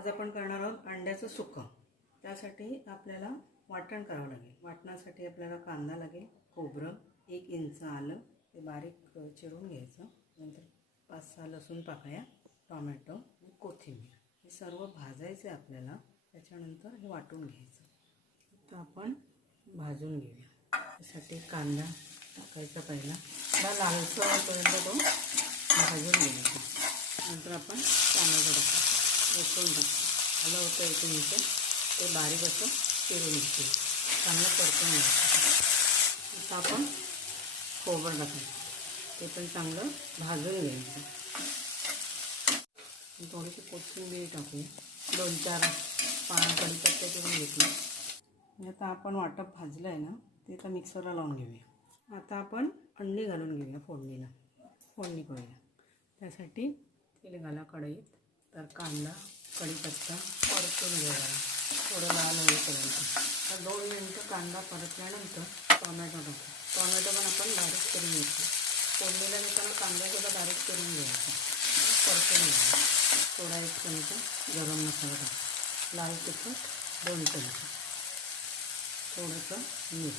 आज आपण करणार आहोत अंड्याचं सुकं। त्यासाठी आपल्याला वाटण करावं लागेल। वाटणासाठी आपल्याला कांदा लागेल, खोबरं, 1 इंच आलं ते बारीक चिरून घ्यायचं, नंतर 5-6 लसूण पाकळ्या, टोमॅटो आणि कोथिंबीर हे सर्व भाजायचे आपल्याला। त्याच्यानंतर हे वाटून घ्यायचं। तर आपण भाजून घेऊया। त्यासाठी कांदा टाकायचा पहिला, लालसर होईपर्यंत तो भाजून घ्यायचा। नंतर आपण टोमॅटो टाकायचा, लसूण टाकायचं, आलं होतं 1 इंच ते बारीक असं चिरून घ्यायचं, चांगलं परतून घ्यायचं। आता आपण खोबरं टाकायचं, ते पण चांगलं भाजून घ्यायचं। थोडीशी कोथिंबीर टाकूया, 2-4 पानं कढीपत्ता चिरून घेतली। आता आपण वाटप भाजलं आहे ना, ते आता मिक्सरला लावून घेऊया। आता आपण अंडी घालून घेऊया, फोडणी करूया। त्यासाठी तेल घाला कढईत, तर कांदा कढीपत्ता परतून घ्यावा थोडं लाल होईपर्यंत। तर 2 मिनटं कांदा परतल्यानंतर टोमॅटो टाकू। टोमॅटो पण आपण बारीक करून घेतो, फोडणीला देताना कांद्यासुद्धा बारीक करून घ्यायचा, परतून घ्यायचा। थोडा 1 चमचा गरम मसाला टाकू, लाल तिखट 2 चमचे, थोडंसं मीठ,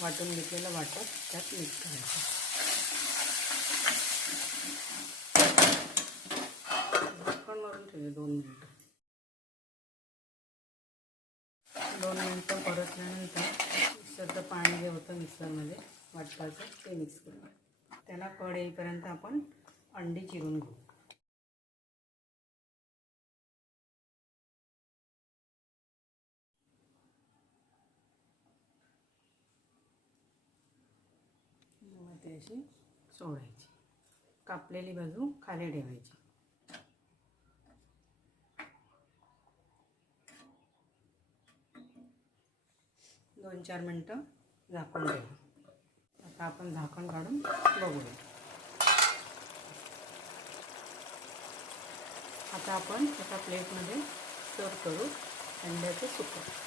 वाटून घेतलेलं वाटप त्यात मिक्स करायचं। झाकण मारून ठेवूया 2 मिनटं। 2 मिनटं परतल्यानंतर मिक्सरचं पाणी जे होतं मिक्सरमध्ये वाटपाचं ते मिक्स करूया। त्याला कढ येईपर्यंत आपण अंडी चिरून घेऊ। मग ते अशी सोडायची, कापलेली बाजू खाली ठेवायची। 2-4 मिनटं झाकून ठेवू। आता आपण झाकण काढून बघूया। आता आपण एका प्लेटमध्ये सर्व करू अंड्याचं सुकं।